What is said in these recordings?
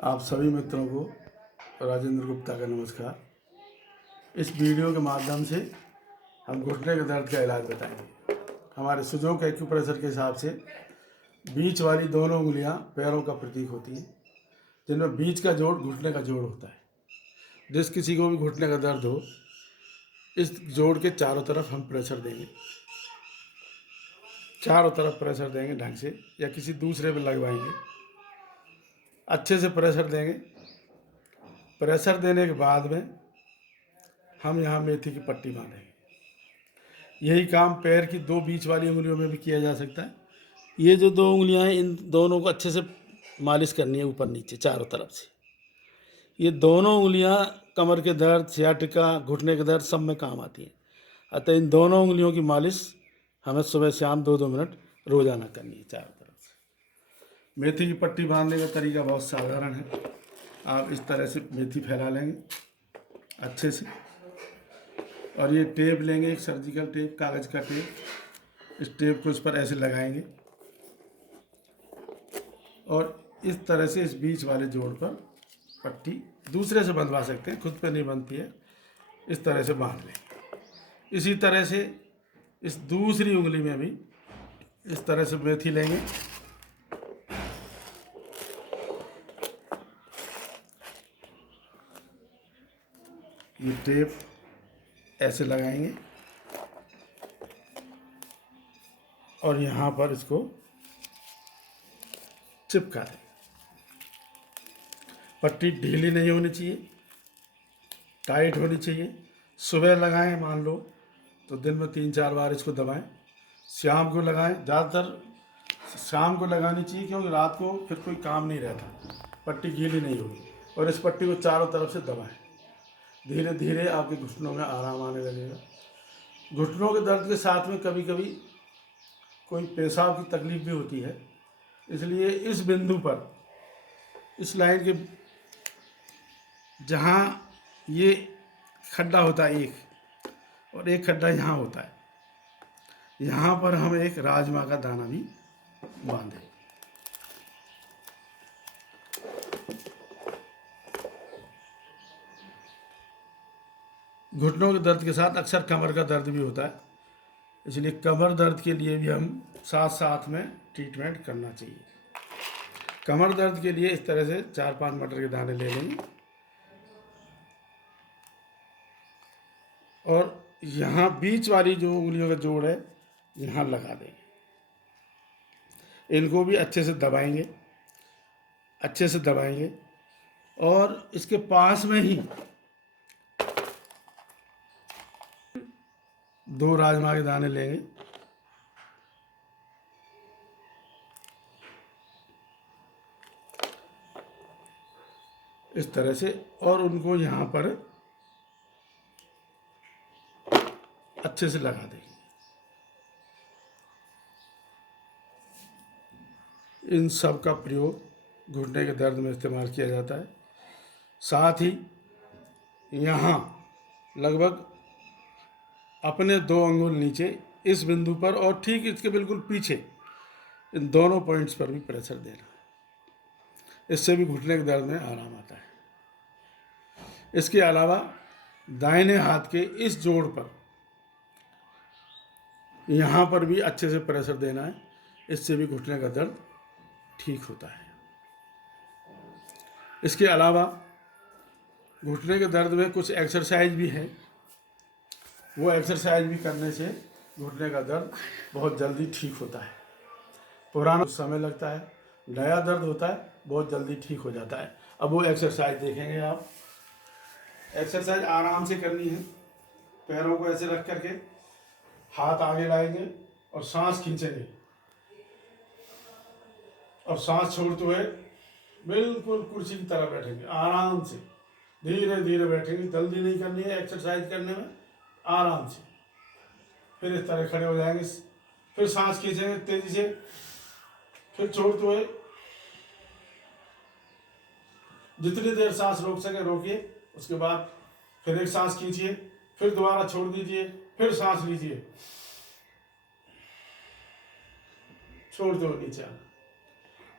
आप सभी मित्रों को राजेंद्र गुप्ता का नमस्कार। इस वीडियो के माध्यम से हम घुटने के दर्द का इलाज बताएंगे। हमारे सुजोग एक्यूप्रेशर के हिसाब से बीच वाली दोनों उंगलियां पैरों का प्रतीक होती हैं, जिनमें बीच का जोड़ घुटने का जोड़ होता है। जिस किसी को भी घुटने का दर्द हो, इस जोड़ के चारों तरफ हम प्रेशर देंगे, चारों तरफ प्रेशर देंगे ढंग से, या किसी दूसरे पे लगवाएंगे, अच्छे से प्रेशर देंगे। प्रेशर देने के बाद में हम यहाँ मेथी की पट्टी बांधेंगे। यही काम पैर की दो बीच वाली उंगलियों में भी किया जा सकता है। ये जो दो उंगलियां हैं, इन दोनों को अच्छे से मालिश करनी है, ऊपर नीचे चारों तरफ से। ये दोनों उंगलियां कमर के दर्द, सियाटिका, घुटने के दर्द सब में काम आती हैं। अतः इन दोनों उंगलियों की मालिश हमें सुबह शाम 2-2 मिनट रोजाना करनी है चारों तरफ से। मेथी की पट्टी बांधने का तरीका बहुत साधारण है। आप इस तरह से मेथी फैला लेंगे अच्छे से, और ये टेप लेंगे, एक सर्जिकल टेप, कागज़ का टेप। इस टेप को इस पर ऐसे लगाएंगे और इस तरह से इस बीच वाले जोड़ पर पट्टी दूसरे से बंधवा सकते हैं, खुद पे नहीं बनती है। इस तरह से बांध लेंगे। इसी तरह से इस दूसरी उंगली में भी इस तरह से मेथी लेंगे, ये टेप ऐसे लगाएंगे और यहाँ पर इसको चिपका देंगे। पट्टी ढीली नहीं होनी चाहिए, टाइट होनी चाहिए। सुबह लगाएं मान लो तो दिन में 3-4 बार इसको दबाएं। शाम को लगाएं, ज़्यादातर शाम को लगानी चाहिए, क्योंकि रात को फिर कोई काम नहीं रहता, पट्टी गीली नहीं होगी। और इस पट्टी को चारों तरफ से दबाएं। धीरे धीरे आपके घुटनों में आराम आने लगेगा। घुटनों के दर्द के साथ में कभी कभी कोई पेशाब की तकलीफ भी होती है, इसलिए इस बिंदु पर, इस लाइन के जहाँ ये खड्डा होता है एक, और एक खड्डा यहाँ होता है, यहाँ पर हम एक राजमा का दाना भी बांधें। घुटनों के दर्द के साथ अक्सर कमर का दर्द भी होता है, इसलिए कमर दर्द के लिए भी हम साथ साथ में ट्रीटमेंट करना चाहिए। कमर दर्द के लिए इस तरह से 4-5 मटर के दाने ले लेंगे और यहाँ बीच वाली जो उंगलियों का जोड़ है यहाँ लगा देंगे। इनको भी अच्छे से दबाएंगे, अच्छे से दबाएंगे, और इसके पास में ही 2 राजमा के दाने लेंगे, इस तरह से, और उनको यहाँ पर अच्छे से लगा देंगे। इन सब का प्रयोग घुटने के दर्द में इस्तेमाल किया जाता है। साथ ही यहाँ लगभग अपने 2 अंगुल नीचे इस बिंदु पर और ठीक इसके बिल्कुल पीछे, इन दोनों पॉइंट्स पर भी प्रेशर देना। इससे भी घुटने के दर्द में आराम आता है। इसके अलावा दाहिने हाथ के इस जोड़ पर, यहाँ पर भी अच्छे से प्रेशर देना है, इससे भी घुटने का दर्द ठीक होता है। इसके अलावा घुटने के दर्द में कुछ एक्सरसाइज भी है, वो एक्सरसाइज भी करने से घुटने का दर्द बहुत जल्दी ठीक होता है। पुराना समय लगता है, नया दर्द होता है बहुत जल्दी ठीक हो जाता है। अब वो एक्सरसाइज देखेंगे आप। एक्सरसाइज आराम से करनी है। पैरों को ऐसे रख करके हाथ आगे लाएंगे और सांस खींचेंगे, और सांस छोड़ते हुए बिल्कुल कुर्सी की तरह बैठेंगे। आराम से धीरे धीरे बैठेंगे, जल्दी नहीं करनी है एक्सरसाइज करने में, आराम से। फिर इस तरह खड़े हो जाएंगे, फिर सांस खींचेंगे तेजी से, फिर छोड़ते हुए जितनी देर सांस रोक सके रोकिए। उसके बाद फिर एक सांस खींचिए, फिर दोबारा छोड़ दीजिए, फिर सांस लीजिए, छोड़ते हुए नीचे आना।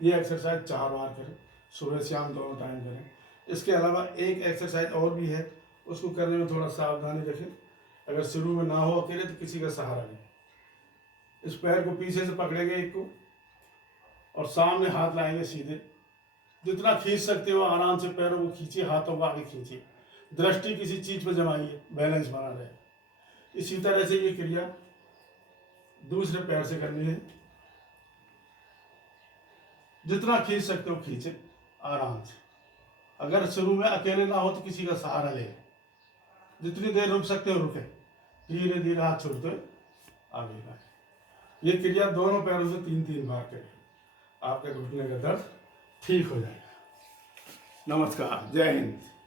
ये एक्सरसाइज 4 बार करें। सुबह शाम दोनों टाइम करें। इसके अलावा एक एक्सरसाइज और भी है, उसको करने में थोड़ा सावधानी रखें। अगर शुरू में ना हो अकेले तो किसी का सहारा लें। इस पैर को पीछे से पकड़ेंगे एक को और सामने हाथ लाएंगे सीधे। जितना खींच सकते हो आराम से पैरों को खींचिए, हाथों को आगे खींचिए, दृष्टि किसी चीज पर जमाइए, बैलेंस बना रहे। इसी तरह से ये क्रिया दूसरे पैर से करनी है। जितना खींच सकते हो खींचे आराम से। अगर शुरू में अकेले ना हो तो किसी का सहारा ले। जितनी देर रुक सकते हो रुके, धीरे धीरे हाथ छोड़ते हुए आगे बढ़े। ये क्रिया दोनों पैरों से 3-3 बार करें, आपके घुटने का दर्द ठीक हो जाएगा। नमस्कार, जय हिंद।